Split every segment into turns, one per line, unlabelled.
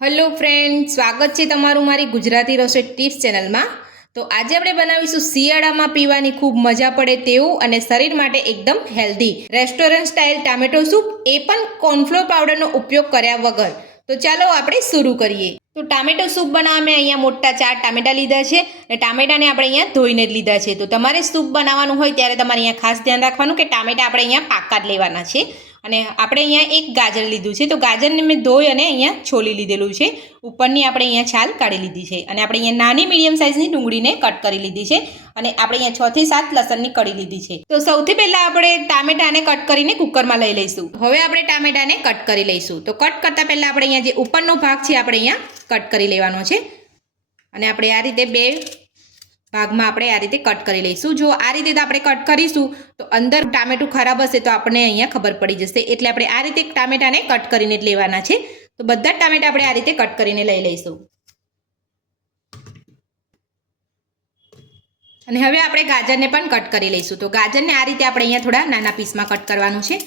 Hello friend સ્વાગત છે તમારું મારી ગુજરાતી રસોઈ ટિપ્સ ચેનલમાં તો આજે આપણે બનાવીશું શિયાળામાં પીવાની ખૂબ મજા પડે તેવું અને શરીર માટે એકદમ healthy restaurant style tomato soup એ પણ કોર્નફ્લોર પાવડરનો ઉપયોગ કર્યા વગર. તો ચાલો આપણે શરૂ કરીએ. તો ટામેટો સૂપ બનાવવા મેં અહીંયા મોટા ચાર ટામેટા લીધા છે અને ટામેટાને આપણે અહીંયા ધોઈને જ લીધા છે. તો તમારે સૂપ બનાવવાનું હોય ત્યારે તમારે અહીંયા ખાસ ધ્યાન રાખવાનું કે ટામેટા આપણે અહીંયા પાકા જ લેવાના છે. અને આપણે અહીંયા એક ગાજર લીધું છે. તો ગાજરને મેં ધોઈ અને અહીંયા છોલી લીધેલું છે. ઉપરની આપણે અહીંયા છાલ કાઢી લીધી છે. અને આપણે અહીંયા નાની મીડિયમ સાઇઝની ડુંગળીને કટ કરી લીધી છે. અને આપણે અહીંયા છ થી સાત લસણની કળી લીધી છે. તો સૌથી પહેલાં આપણે ટામેટાને કટ કરીને કુકરમાં લઈ લઈશું. હવે આપણે ટામેટાને કટ કરી લઈશું. તો કટ કરતાં પહેલાં આપણે અહીંયા જે ઉપરનો ભાગ છે, આપણે અહીંયા કટ કરી લેવાનો છે. અને આપણે આ રીતે બે ભાગમાં આપણે આ રીતે કટ કરી લઈશું. જો આ રીતે આપણે કટ કરીશું, તો અંદર ટામેટું ખરાબ હશે તો આપણને અહીંયા ખબર પડી જશે. એટલે આપણે આ રીતે ટામેટાને કટ કરીને લેવાના છે. તો બધા જ ટામેટા આપણે આ રીતે કટ કરીને લઈ લઈશું. અને હવે આપણે ગાજરને પણ કટ કરી લઈશું. તો ગાજરને આ રીતે આપણે અહીંયા થોડા નાના પીસમાં કટ કરવાનું છે.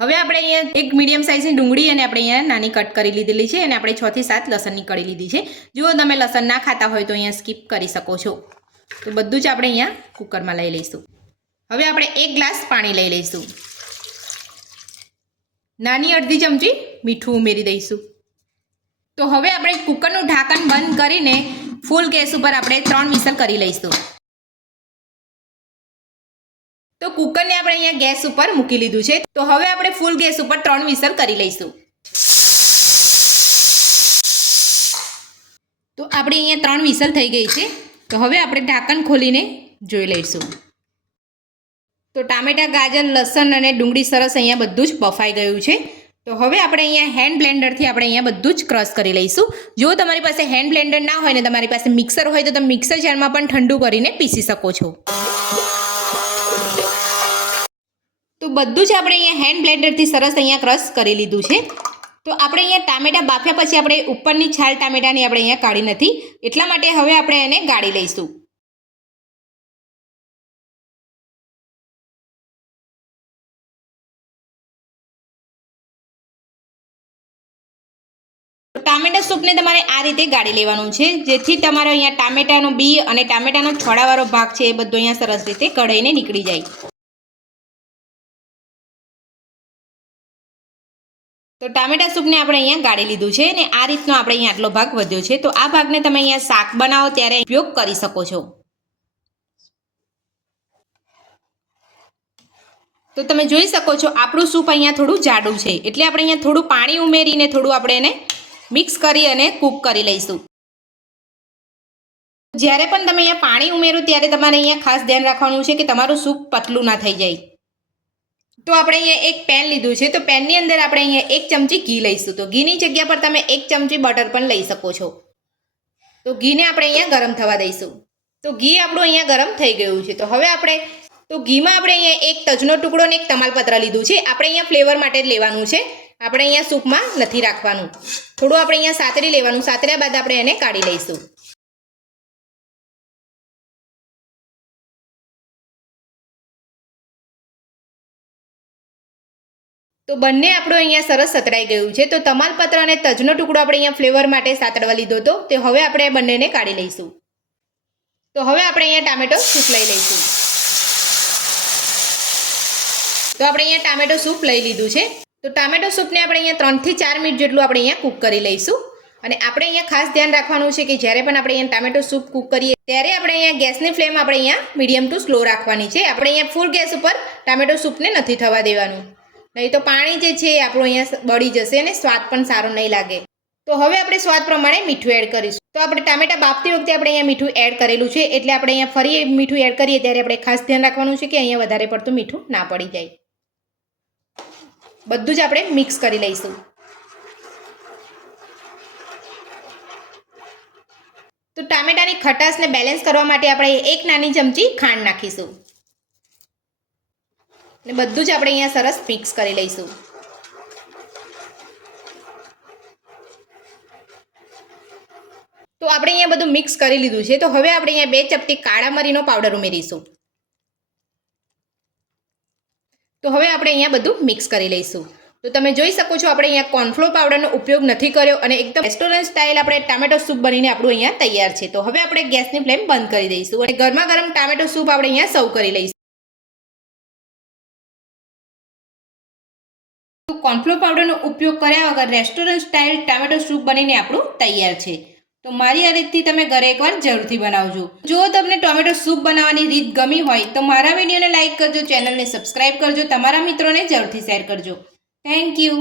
હવે આપણે અહીંયા એક મીડિયમ સાઇઝની ડુંગળી અને આપણે અહીંયા નાની કટ કરી લીધેલી છે અને આપણે છ થી સાત લસણની કરી લીધી છે. જો તમે લસણ ના ખાતા હોય તો અહીંયા સ્કીપ કરી શકો છો. તો બધું જ આપણે અહીંયા કુકરમાં લઈ લઈશું. હવે આપણે એક ગ્લાસ પાણી લઈ લઈશું. નાની અડધી ચમચી મીઠું ઉમેરી દઈશું. તો હવે આપણે કુકરનું ઢાંકણ બંધ કરીને ફૂલ ગેસ ઉપર આપણે ત્રણ વિસલ કરી લઈશું. તો કુકરને આપણે અહીંયા ગેસ ઉપર મૂકી લીધું છે. તો હવે આપણે ફૂલ ગેસ ઉપર ત્રણ વિસલ કરી લઈશું. તો આપણે અહીંયા ત્રણ વિસલ થઈ ગઈ છે. તો હવે આપણે ઢાંકણ ખોલીને જોઈ લઈશું. તો ટામેટા, ગાજર, લસણ અને ડુંગળી સરસ અહીંયા બધું જ બફાઈ ગયું છે. તો હવે આપણે અહીંયા હેન્ડ બ્લેન્ડરથી આપણે અહીંયા બધું જ ક્રશ કરી લઈશું. જો તમારી પાસે હેન્ડ બ્લેન્ડર ના હોય ને તમારી પાસે મિક્સર હોય તો તમે મિક્સર જારમાં પણ ઠંડુ કરીને પીસી શકો છો. બધું જ આપણે અહીંયા હેન્ડ બ્લેન્ડરથી સરસ અહીંયા ક્રશ કરી લીધું છે. તો આપણે અહીંયા ટામેટા બાફ્યા પછી આપણે ઉપરની છાલ ટામેટાની આપણે અહીંયા કાઢી નથી. એટલા માટે હવે આપણે એને ગાળી લઈશું. ટામેટા સૂપને તમારે આ રીતે ગાળી લેવાનું છે. જેથી તમારો અહીંયા ટામેટાનો બી અને ટામેટાનો છોડાવાળો ભાગ છે એ બધો અહીંયા સરસ રીતે કઢાઈને નીકળી જાય. તો ટામેટા સૂપને આપણે અહીંયા ગાળી લીધું છે અને આ રીતનો આપણે અહીંયા આટલો ભાગ વધ્યો છે. તો આ ભાગને તમે અહીંયા શાક બનાવો ત્યારે ઉપયોગ કરી શકો છો. તો તમે જોઈ શકો છો આપણું સૂપ અહીંયા થોડું જાડું છે. એટલે આપણે અહીંયા થોડું પાણી ઉમેરીને થોડું આપણે એને મિક્સ કરી અને કૂક કરી લઈશું. જ્યારે પણ તમે અહીંયા પાણી ઉમેરો ત્યારે તમારે અહીંયા ખાસ ધ્યાન રાખવાનું છે કે તમારું સૂપ પતલું ના થઈ જાય. તો આપણે અહીંયા એક પેન લીધું છે. તો પેનની અંદર આપણે અહીંયા એક ચમચી ઘી લઈશું. તો ઘીની જગ્યા પર તમે એક ચમચી બટર પણ લઈ શકો છો. તો ઘીને આપણે અહીંયા ગરમ થવા દઈશું. તો ઘી આપણું અહીંયા ગરમ થઈ ગયું છે. તો હવે આપણે, તો ઘીમાં આપણે અહીંયા એક તજનો ટુકડો ને એક તમાલપત્ર લીધું છે. આપણે અહીંયા ફ્લેવર માટે જ લેવાનું છે. આપણે અહીંયા સૂપમાં નથી રાખવાનું. થોડું આપણે અહીંયા સાતરી લેવાનું. સાતર્યા બાદ આપણે એને કાઢી લઈશું. તો બંને આપણું અહીંયા સરસ સતરાઈ ગયું છે તો તમાલપત્ર અને તજનો ટુકડો આપણે અહીંયા ફ્લેવર માટે સાતડવા લીધો હતો તે હવે આપણે બંનેને કાઢી લઈશું તો હવે આપણે અહીંયા ટામેટો સૂપ લઈ લઈશું તો આપણે અહીંયા ટામેટો સૂપ લઈ લીધું છે તો ટામેટો સૂપને આપણે અહીંયા ત્રણથી ચાર મિનિટ જેટલું આપણે અહીંયા કૂક કરી લઈશું અને આપણે અહીંયા ખાસ ધ્યાન રાખવાનું છે કે જ્યારે પણ આપણે અહીંયા ટામેટો સૂપ કૂક કરીએ ત્યારે આપણે અહીંયા ગેસની ફ્લેમ આપણે અહીંયા મીડિયમ ટુ સ્લો રાખવાની છે આપણે અહીંયા ફૂલ ગેસ ઉપર ટામેટો સૂપને નથી થવા દેવાનું નહીં તો પાણી જે છે એ આપણું અહીંયા બળી જશે અને સ્વાદ પણ સારો નહીં લાગે. તો હવે આપણે સ્વાદ પ્રમાણે મીઠું એડ કરીશું. તો આપણે ટામેટા બાફતી વખતે આપણે અહીંયા મીઠું એડ કરેલું છે. એટલે આપણે અહીંયા ફરી મીઠું એડ કરીએ ત્યારે આપણે ખાસ ધ્યાન રાખવાનું છે કે અહીંયા વધારે પડતું મીઠું ના પડી જાય. બધું જ આપણે મિક્સ કરી લઈશું. તો ટામેટાની ખટાશને બેલેન્સ કરવા માટે આપણે એક નાની ચમચી ખાંડ નાખીશું. ને બધું જ આપણે અહીંયા સરસ મિક્સ કરી લઈશું. તો આપણે અહીંયા બધું મિક્સ કરી લીધું છે. તો હવે આપણે અહીંયા બે ચપટી કાળા મરીનો પાવડર ઉમેરીશું. તો હવે આપણે અહીંયા બધું મિક્સ કરી લઈશું. તો તમે જોઈ શકો છો આપણે અહીંયા કોર્નફ્લોર પાવડરનો ઉપયોગ નથી કર્યો અને એકદમ રેસ્ટોરન્ટ સ્ટાઇલ આપણે ટામેટો સૂપ બનીને આપણું અહીંયા તૈયાર છે. તો હવે આપણે ગેસની ફ્લેમ બંધ કરી દઈશું અને ગરમા ગરમ ટામેટો સૂપ આપણે અહીંયા સર્વ કરી લઈશું. કોર્નફ્લોર પાવડરનો ઉપયોગ કર્યા વગર રેસ્ટોરન્ટ સ્ટાઇલ ટામેટો સૂપ બનીને આપણું તૈયાર છે. તો મારી આ રીતથી તમે ઘરે એકવાર જરૂરથી બનાવજો. જો તમને ટોમેટો સૂપ બનાવવાની રીત ગમી હોય તો મારા વિડીયોને લાઇક કરજો, ચેનલને સબસ્ક્રાઇબ કરજો, તમારા મિત્રોને જરૂરથી શેર કરજો. Thank you